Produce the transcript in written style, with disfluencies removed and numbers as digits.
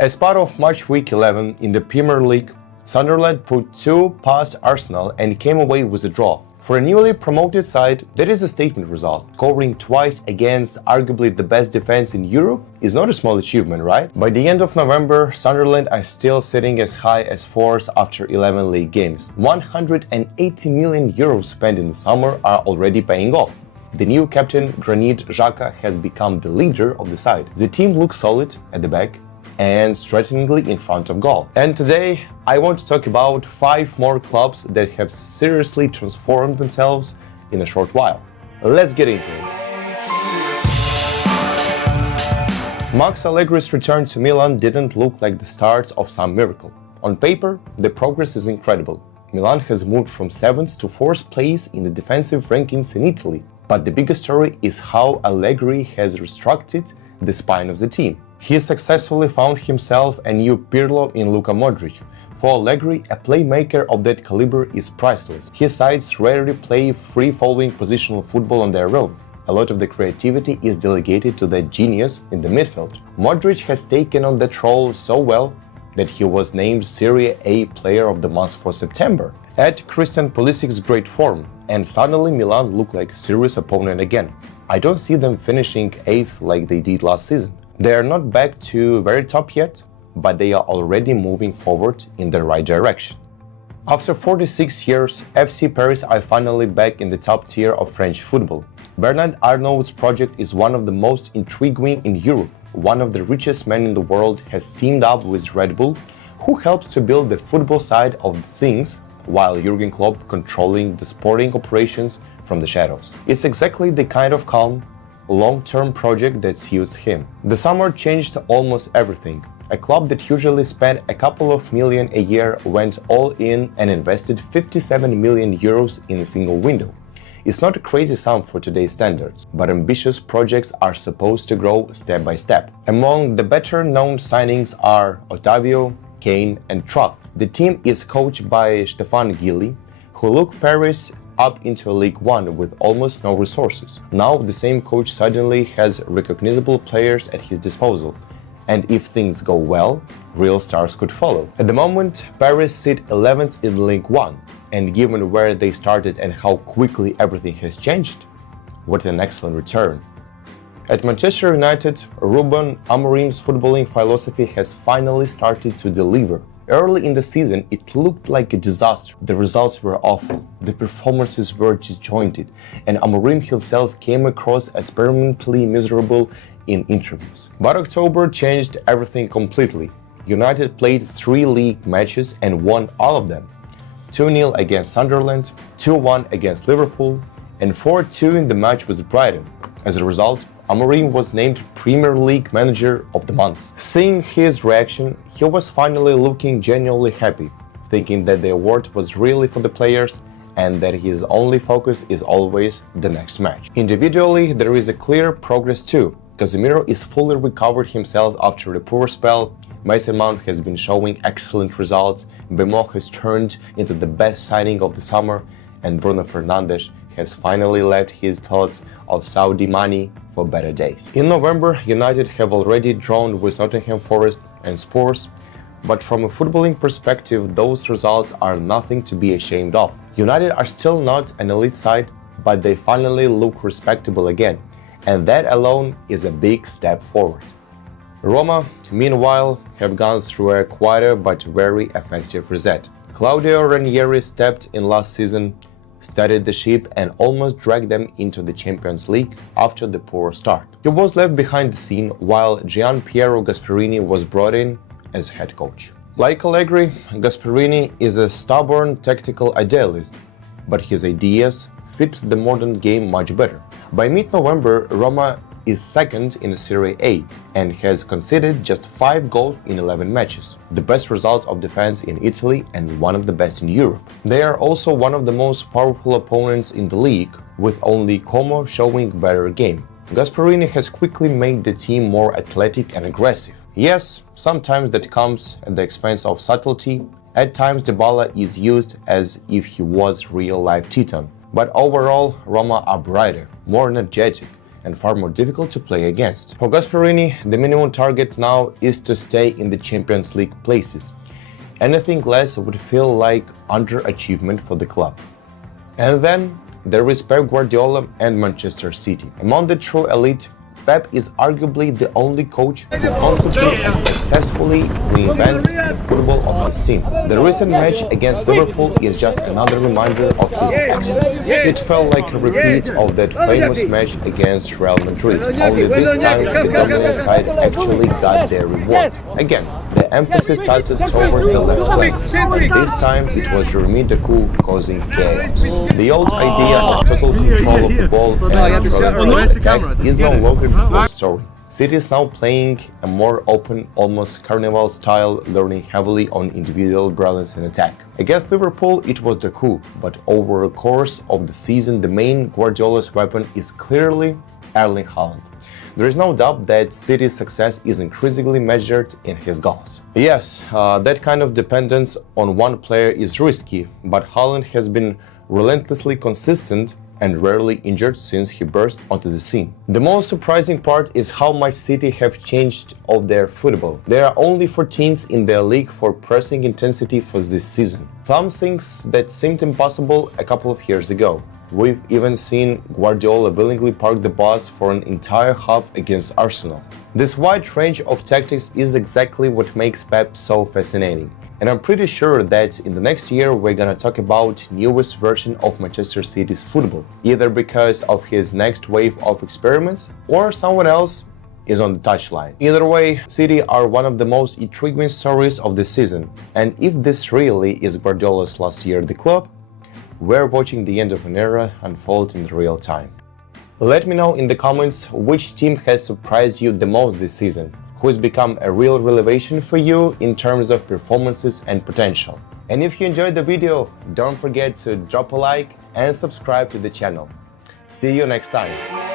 As part of match week 11 in the Premier League, Sunderland put 2 past Arsenal and came away with a draw. For a newly promoted side, that is a statement result. Scoring twice against arguably the best defense in Europe is not a small achievement, right? By the end of November, Sunderland are still sitting as high as 4th after 11 league games. 180 million euros spent in the summer are already paying off. The new captain, Granit Xhaka, has become the leader of the side. The team looks solid at the back and threateningly in front of goal. And today, I want to talk about 5 more clubs that have seriously transformed themselves in a short while. Let's get into it. Max Allegri's return to Milan didn't look like the start of some miracle. On paper, the progress is incredible. Milan has moved from 7th to 4th place in the defensive rankings in Italy. But the biggest story is how Allegri has restructured the spine of the team. He successfully found himself a new Pirlo in Luka Modric. For Allegri, a playmaker of that caliber is priceless. His sides rarely play free-falling positional football on their own. A lot of the creativity is delegated to that genius in the midfield. Modric has taken on that role so well that he was named Serie A Player of the Month for September. Add Christian Pulisic's great form, and suddenly Milan look like a serious opponent again. I don't see them finishing 8th like they did last season. They are not back to very top yet, but they are already moving forward in the right direction. After 46 years, FC Paris are finally back in the top tier of French football. Bernard Arnault's project is one of the most intriguing in Europe. One of the richest men in the world has teamed up with Red Bull, who helps to build the football side of things, while Jurgen Klopp controlling the sporting operations from the shadows. It's exactly the kind of calm, long-term project that suits him. The summer changed almost everything. A club that usually spent a couple of million a year went all in and invested 57 million euros in a single window. It's not a crazy sum for today's standards, but ambitious projects are supposed to grow step by step. Among the better-known signings are Otavio, Kane and Trapp. The team is coached by Stefan Gilly, who took Paris up into League One with almost no resources. Now the same coach suddenly has recognizable players at his disposal, and if things go well, real stars could follow. At the moment, Paris sit 11th in League One, and given where they started and how quickly everything has changed, what an excellent return. At Manchester United, Rúben Amorim's footballing philosophy has finally started to deliver. Early in the season, it looked like a disaster. The results were awful, the performances were disjointed, and Amorim himself came across as permanently miserable in interviews. But October changed everything completely. United played 3 league matches and won all of them. 2-0 against Sunderland, 2-1 against Liverpool, and 4-2 in the match with Brighton. As a result, Amorim was named Premier League Manager of the Month. Seeing his reaction, he was finally looking genuinely happy, thinking that the award was really for the players and that his only focus is always the next match. Individually, there is a clear progress too. Casemiro is fully recovered himself after a poor spell, Mason Mount has been showing excellent results, Bemo has turned into the best signing of the summer, and Bruno Fernandes has finally left his thoughts of Saudi money for better days. In November, United have already drawn with Nottingham Forest and Spurs, but from a footballing perspective, those results are nothing to be ashamed of. United are still not an elite side, but they finally look respectable again, and that alone is a big step forward. Roma, meanwhile, have gone through a quieter but very effective reset. Claudio Ranieri stepped in last season, steadied the ship and almost dragged them into the Champions League after the poor start. He was left behind the scene while Gianpiero Gasperini was brought in as head coach. Like Allegri, Gasperini is a stubborn tactical idealist, but his ideas fit the modern game much better. By mid-November, Roma is second in the Serie A and has conceded just 5 goals in 11 matches, the best result of defense in Italy and one of the best in Europe. They are also one of the most powerful opponents in the league, with only Como showing better game. Gasperini has quickly made the team more athletic and aggressive. Yes, sometimes that comes at the expense of subtlety. At times Dybala is used as if he was real-life Titan. But overall, Roma are brighter, more energetic, and far more difficult to play against. For Gasperini, the minimum target now is to stay in the Champions League places. Anything less would feel like underachievement for the club. And then there is Pep Guardiola and Manchester City. Among the true elite, Pep is arguably the only coach who constantly and successfully reinvents the football of his team. The recent match against Liverpool is just another reminder of his excellence. It felt like a repeat of that famous match against Real Madrid, only this time the dominant side actually got their reward. Again, the emphasis tilted toward the left flank. This time it was Jeremy Decoux causing chaos. The old idea of total control of the ball and controlling attacks is no longer the old story. City is now playing a more open, almost carnival style, learning heavily on individual brilliance in attack. Against Liverpool it was Decoux, but over the course of the season the main Guardiola's weapon is clearly Erling Haaland. There is no doubt that City's success is increasingly measured in his goals. Yes, that kind of dependence on one player is risky, but Haaland has been relentlessly consistent and rarely injured since he burst onto the scene. The most surprising part is how much City have changed of their football. There are only 4 teams in their league for pressing intensity for this season. Some things that seemed impossible a couple of years ago. We've even seen Guardiola willingly park the bus for an entire half against Arsenal. This wide range of tactics is exactly what makes Pep so fascinating. And I'm pretty sure that in the next year we're gonna talk about newest version of Manchester City's football, either because of his next wave of experiments or someone else is on the touchline. Either way, City are one of the most intriguing stories of the season. And if this really is Guardiola's last year at the club, we're watching the end of an era unfold in real time. Let me know in the comments which team has surprised you the most this season, who has become a real revelation for you in terms of performances and potential. And if you enjoyed the video, don't forget to drop a like and subscribe to the channel. See you next time.